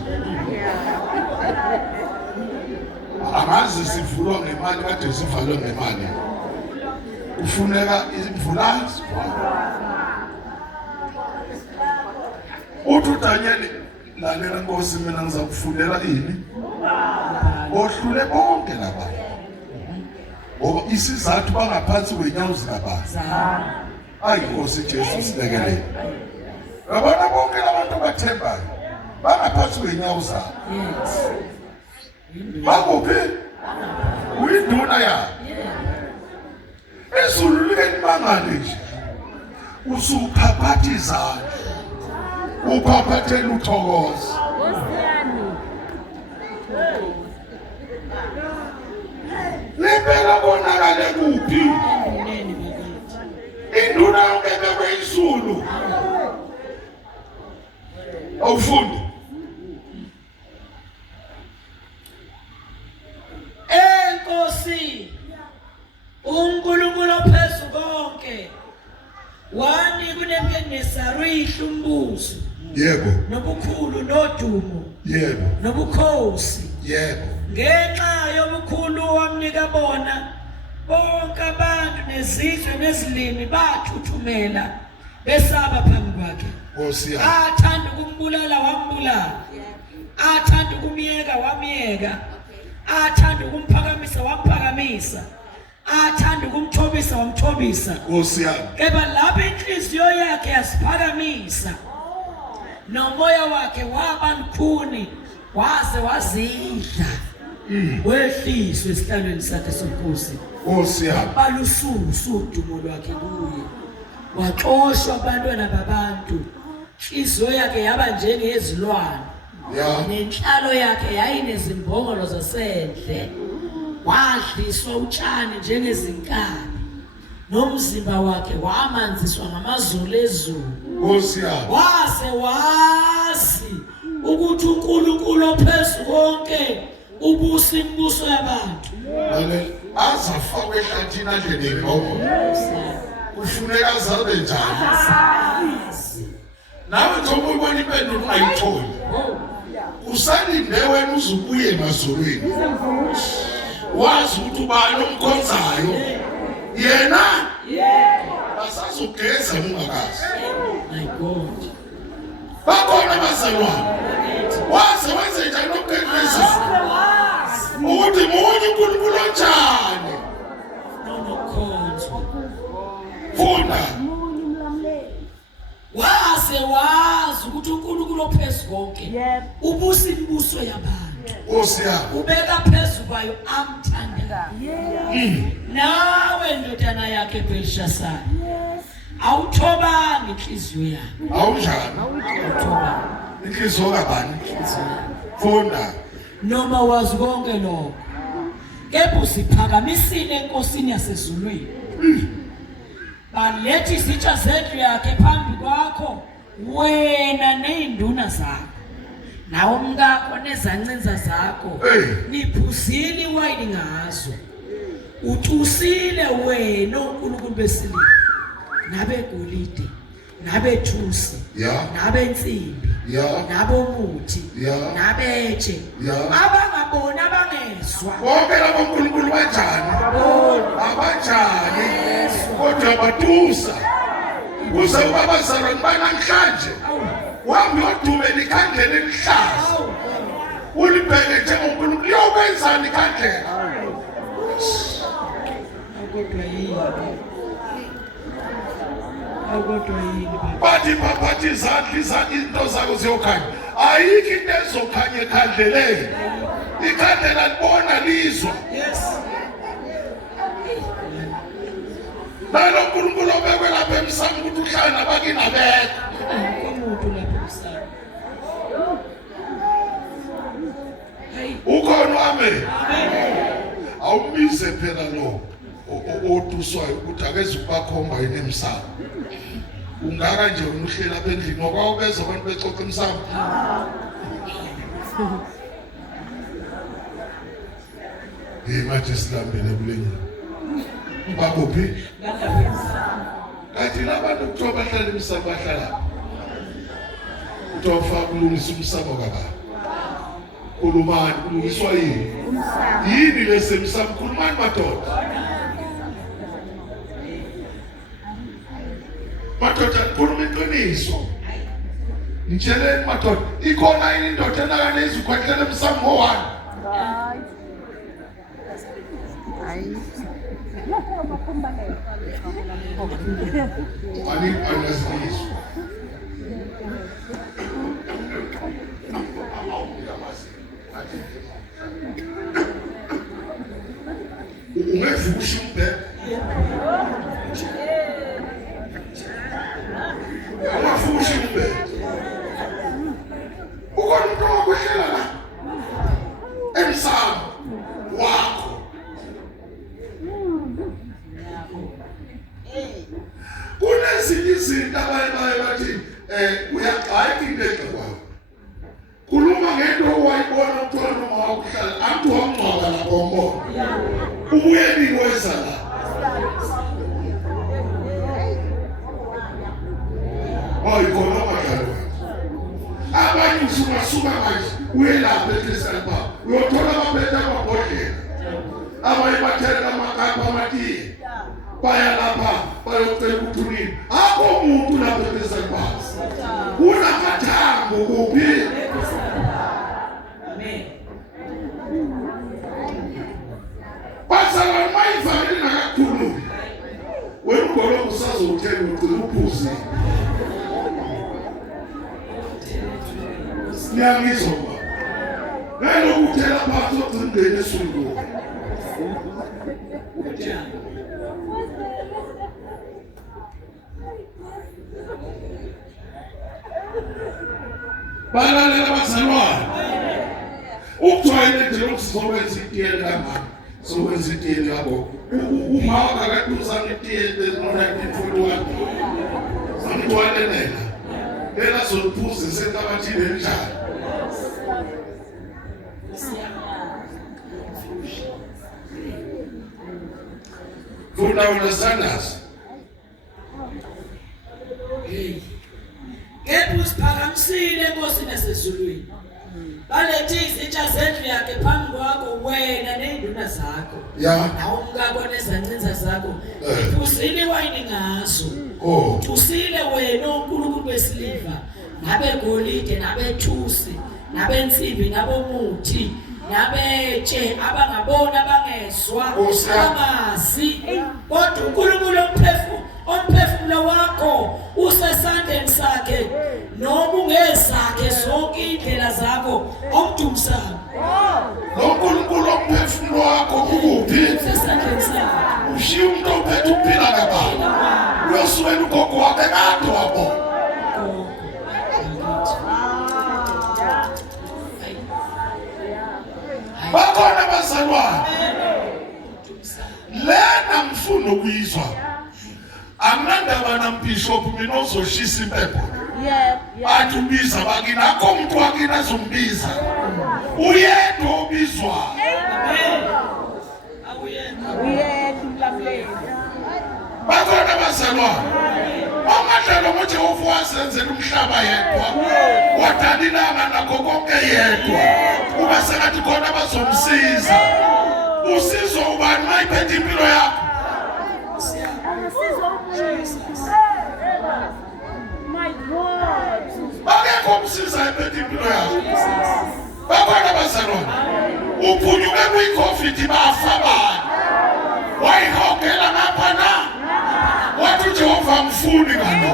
Amazi sivulwa ngemali kade sivalwe ngemali. Ufuneka imvula sikhwama. Uthi Daniel lalela Nkosi mina ngizakufundela ini? Ohlule bonke labantu. Ngoba isizathu bangaphansi kwenyawo zikaBaba. Hayi Nkosi Jesu silekelele. Abana bonke labantu bathembayo bangaphansi kwenyawo zabo. Yes. Bakuphi? Uyinduna ya. Ezulu likeni mangale nje. Usuphaphathizana. Uphaphathela uthokoza. Lempela bonakale kuphi? Enduneni bakithi. Induna yonke bekweyisulu. Awufundi. Enkosi uNkulunkulu ophezulu konke wani kunemkenisarihla umbuso Yebo. nobukhulu nodumo Yebo. nobukhosi Yebo. ngenxa yobukhulu wamnika bona bonke abantu nezizwe nezilimi bathuthumela besaba phambi kwakhe. Nkosi yami. Athanda ukumbulala wambulala, athanda ukumyeka wamyeka, athanda ukumphakamisa wamphakamisa, athanda ukumthobisa wamthobisa. Nkosi yami. Kepha lapho inhliziyo yakhe yasiphakamisa nomoya wakhe waba lukhuni waze wazidla wehliswe esihlalweni sakhe sobukhosi. Nkosi yami. Balususu udumo lwakhe kuye, waxoshwa abantwana babantu, inhliziyo yakhe yaba njengezilwane, Ya. nenhlalo yakhe yayinezimbongolo zasendle, wadliswa utshani njengezinkani, nomzimba wakhe wamanziswa ngamazulu ezulu. Nkosi yami. Wase wazi ukuthi uNkulunkulu ophezulu konke ubusa imibuso yabantu. Manje azafakwe ehlathini andleni ngoba kufuneka zabe njani? Nawe njengoba ubona impendulo ungayitholi. Usalinde wena uzubuye emazulwini. Wazi ukuthi ubani omkhonzayo. Yena? Basazogeza ungakazi. My God. Bakhona abazalwane. Waze wenze njani lokugeza? Ukuthi munye uNkulunkulu onjani? Nonokhonzwa. Funda. Wase wazi ukuthi uNkulunkulu ophezulu konke ubusa imibuso yabantu. Nkosi yami. Ubeka phezulu kwayo amthanda. Nawe ndodana yakhe Belshazzar. Awuthobanga inhliziyo yakho. Awunjani? Awuthobanga Inhliziyo kabani? inhliziyo yakho. Funda. Noma wazi konke lokho, kepha usiphakamisile enkosini yasezulwini. Baletha izitsha zendlu yakhe phambi kwakho, wena nezinduna zakho, nawo umkakho nezancinza zakho. Niphuzile iwayini ngazo, utusile wena uNkulunkulu besililo, nabegolide, nabethusi, Ya. nabensimbi, Ya. nabomuthi, Ya. nabetshe, Ya. abangabona abangezwa bangeswa bonke labo uNkulunkulu banjani abanjani kodwa batusa kuze ubabazalwane banamhlanje wami odumeni ikhandlela elihlaza ulibheke njengoNkulunkulu liyobenzani ikhandlela bathi baphathi izandla into zakho ziyokhanya ayikho into ezokhanya ekhandleleni ikhandlela libona lizwa nalo uNkulunkulu obekwe lapha emsamo ukuthi uhlale nabakini abekho umuntu lapha emsamo ukhona amen awumize phela lo otuswayo ukuthi akeze ukubakhomba yini emsamo ungaka nje umhlela lapha endlini ngoba ubeza abantu bexoxa emsamo manje silambele kulenye bakuphi kathi labantu kuthiwa bahlala emsamo bahlala kuthiwa ufaka kulungisa umsamo kaba kulumani kulungiswa yini lesemsamo khulumani madoda madoda khuluma iqiniso ngitsheleni madoda ikhona yini indoda enakaneza ukhwehlela emsamo ngowani angasizwa ungevusha umbhede ungavusha umbhede ukhona umuntu owakwehlela la emsamo wakho kunezinye izinto abaye bathi uyaqayika into ekwayo kuluma ngento owayibona ukuthola noma wakuhlala athi wangcwaba lapho umbona ubuye nikweza la khona amadalo abanye usuka manje uye lapha ekhrisani babo uyothola amabhede amabhodlela abanye bathela amakapa amatiye baya lapha bayocela ukuthunini akho umuntu lapha ekhrisani babo kunamathambo kuphi basala mayivali nakakhulumi wena ugolo usazothenga ucela uphuzi siyangizwa ngelo kuthela phansi ogcindeni esuku balalela abazalwane ukujwayele nje ukuzowenza itiyela kama sowenza itiyela yabo uma akatuza itiyela ngo-1941 zamtwalela ela zoluphuza senkabathile njalo funda unasandazi kepha usiphakamisile Nkosi nasezulwini balethe izitsha zendlu yakhe phambi kwakho wena ney'nduna zakho nawo umkakho nezancinza zakho phuzile iwayini ngazo uthusile wena onkulunkulu besiliva nabegolide nabethusi nabensimbi nabomuthi nabetshe abangabona abangezwa abangazi kodwa uNkulunkulu omphefumulo wakho usesandleni sakhe noma ungezakhe zonke indlela zakho omdumisayo uNkulunkulu omphefumulo wakho ukuphi usesandleni sakhe ushiya umuntu ophethe ukuphila kabani uyosukela ugogo wakhe kade wabona bakhona abazalwane lena ngifuna ukuyizwa anginandaba nampishophu mina ozoshisa impepho athi ubiza bakini akho umuntu wakini azombiza uyedwa obizwa bakhona abazalwane Mamadlalo ngoJehova wasenzela umhlaba yedwa. Wadala ilanga nakho konke yedwa. Uma sengathi khona bazomsiza. Usizo ubani mayiphethe impilo yakho? My God. Akekho umsiza ephethe impilo yakho. Babona bazalwane. Uphunyuke kwi-COVID bafa bani? Wayihogela ngapha na? Wathi uJehova mfuni ngalo.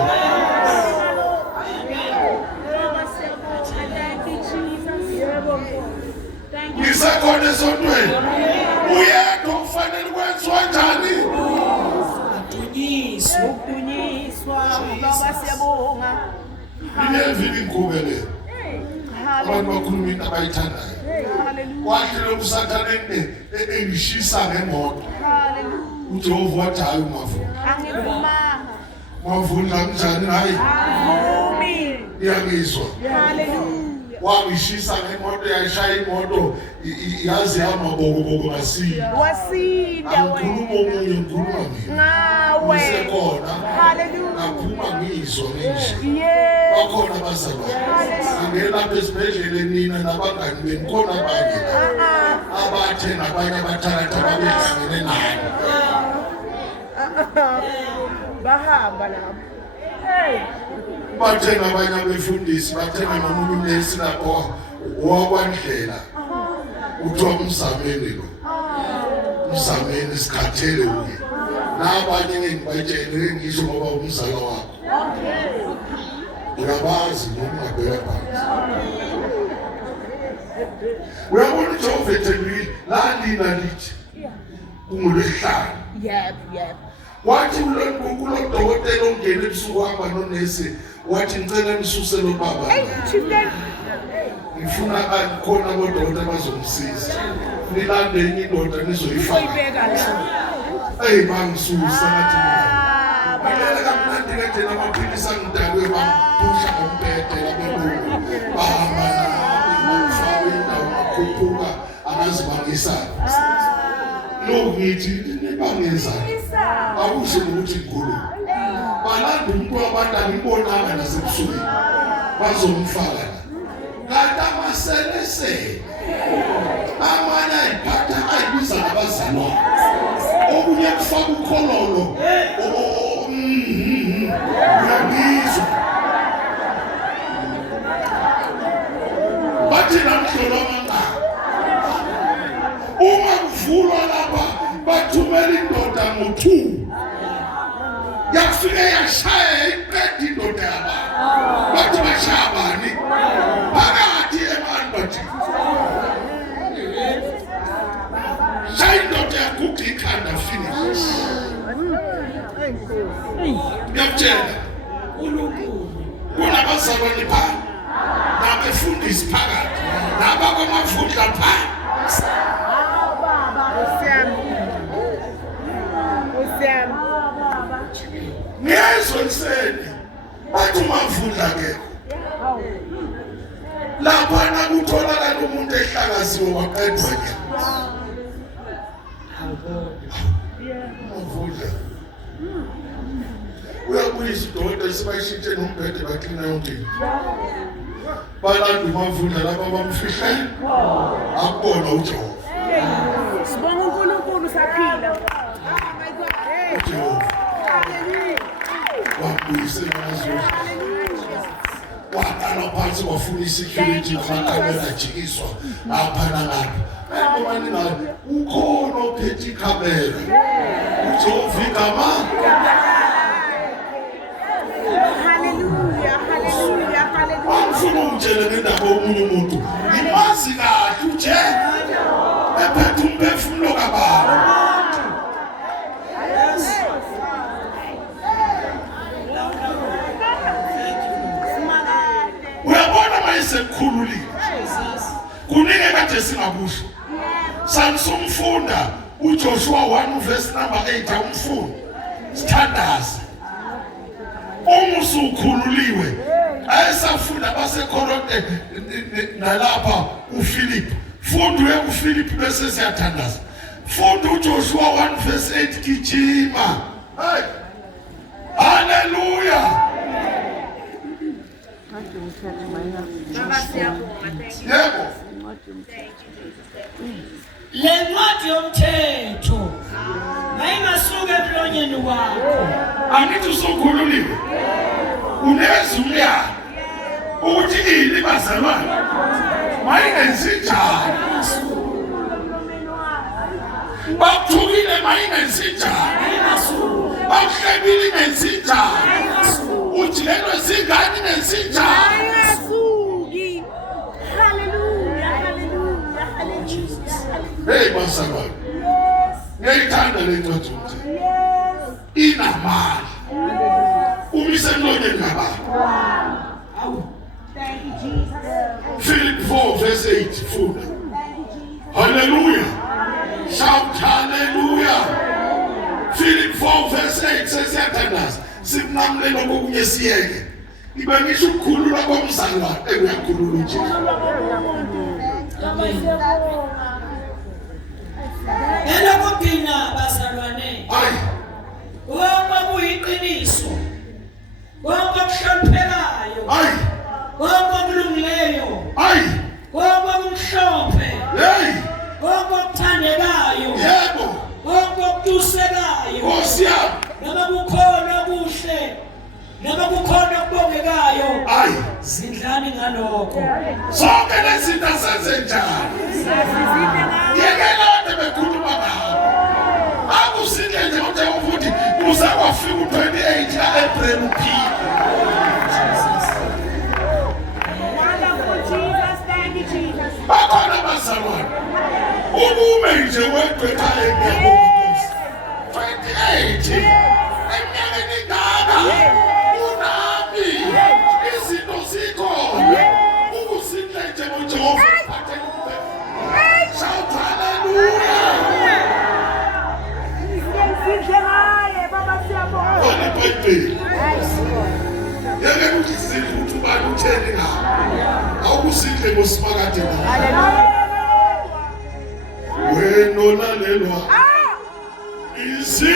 Ngisekhona esontweni. Uyedwa kufanele kwenziwa njani? Ukudunyiswa baba siyabonga. Ngiyevile inkubele. Abantu bakhuluma into abayithandayo. Wathi lo msathaneni engishisa ngemoto. uJehova wathi hayi umavuni. Angivumanga. Mavuni kanjani hayi? Avumi. Iyangizwa. Hallelujah. Wangishisa ngemoto yashaya imoto yazi amabokoboko ngasiya. Wasinda Angikhuluma omunye ngikhuluma mina. Ngawe. Usekhona. Hallelujah. Ngaphuma ngizwa ngisho. Yeah. Bakhona abazalwane. Angena lapha esibhedlela nina nabangani beni khona abanye. Abathe nabanye abathatha babehlangene nani. Bahamba lapho. Hey. Bathenga abanye abefundisi, bathenga nomunye umnesi lapho owakwandlela. Uthiwa umzameni lo. Umzameni sikhathele uye. Nabanye ngibatshele ngisho ngoba umzala wakho. Uyabazi noma ungabheka phansi. Uyabona uJehova ethi la lina lithi ungolesihlanu. Yep. Wathi kulodokotela ongena ebusuku hamba nonesi wathi ngicela nisuse lo baba. Hey, children. Ngifuna khona kodokotela bazomsiza. Nilande enye indoda nizoyifaka. Uyibeka la. Hey bangisusa ngathi Ngilele kamnandi kanje namaphilisi angidalwe bampusha ngomphethe labelungu. Bahamba ngifaka indawo makhuphuka angazibangisa. Lo ngithi nibangezana. Akusho ukuthi ngikhuluma. Balanda umuntu wabantu angibonanga nasebusuku. Bazomfaka. Kanti amaselese. Amanye ayiphatha ayibiza abazalwane. Okunye kufaka ukhololo. Uyabizwa. Bathi namhlolo amanga. Uma kuvulwa lapha bathumela indoda ngo2. Yafike yashaya iqeda indoda yaba. Bathi bashabani. Phakathi emanzi bathi. Shaya indoda yakuthi ikhanda finish. Ngiyakutshela. Kunabazalwane phansi. Nabefundisi phakathi. Nabakwamavundla phansi. Ngiyezwa iseni bathi umavundla ke lapha nakutholakala umuntu ehlakaziwe waqedwa ke umavundla uyabuya isidoda sibayishintshe nombhede baklina yonke balanda umavundla lapha bamfihle akubona uJehova. Sibonga uNkulunkulu saphila. My God. uJehova wabuyise amazwi waqala phansi wafuna isecurity nakamera jikiswa lapha nalapha ngoba nina ukhona ophethe ikamera uJehova igama. Hallelujah. Angifuna umtshele ngendaba omunye umuntu imazi kahle uje ephethe umphefumulo kaBaba. Uyabona mayesekukhululile kunike kade singakusho Samsumfunda uJoshua 1 verse number 8 awumfunda sithandaza umusukhululiwe ayesafunda baseKoronte nalapha uPhilip funda uye kuPhilip bese siyathandaza funda uJoshua 1 verse 8 gijima hey Hallelujah. Baba siyabonga. Thank you. Yebo. Le ncwadi yomthetho mayingasuka emlonyeni wakho. Angithi usukhululiwe. Unezwi umyalo. Ukuthi ini bazalwane? Mayingenzinjani? Bakuthukile mayingenzinjani? Bakuhlebile ingenzinjani? Ujikelwe zingane ingenzinjani? Ayasuki. Hallelujah. Hallelujah. Hallelujah. Hey bazalwane. Ngiyayithanda le ncwadi yomthetho. Yes. Inamali. Umise emlonyeni ngabantu. Thank you, Jesus. Philip 4 verse 8 funda. Hallelujah. Shout hallelujah. Philip 4 verse 8 says yathandaza. Sikunamlelo kokunye siyeke. Ibe ngisho ukukhulula komzalwane ekuyakhulula nje. Elokugcina bazalwane. Hayi. Konke kuyiqiniso. Konke kuhloniphekayo. Hayi. Konke kulungileyo. Hayi. Konke kumhlophe. Hey. Konke okuthandekayo. Yebo. Konke okutusekayo. Nkosi yami. Noma kukhona okuhle. Noma kukhona okubongekayo. Hayi. Zindlani ngalokho. Sonke lezinto asenze njani? Yekelade bekhuluma ngabo. Akusinde nje ukuthi uze kwafika u28 ka-April uphila. Wonderful Jesus. Thank you, Jesus. Bakhona abazalwane. Ubume nje wedwa ekhaya ngiyabonga. 28. Eminyakeni engaka. Unami. Izinto zikhona. Ukusinde nje ngoJehova uphathele kuphela. Shout hallelujah. Siyabonga. Baba siyabonga. Wona iBhayibheli. Yeke ukuthi sidle ukuthi ubani utheni ngabo. Awukusidle ngosimakade ngabo. Wena olalelwa. Izwi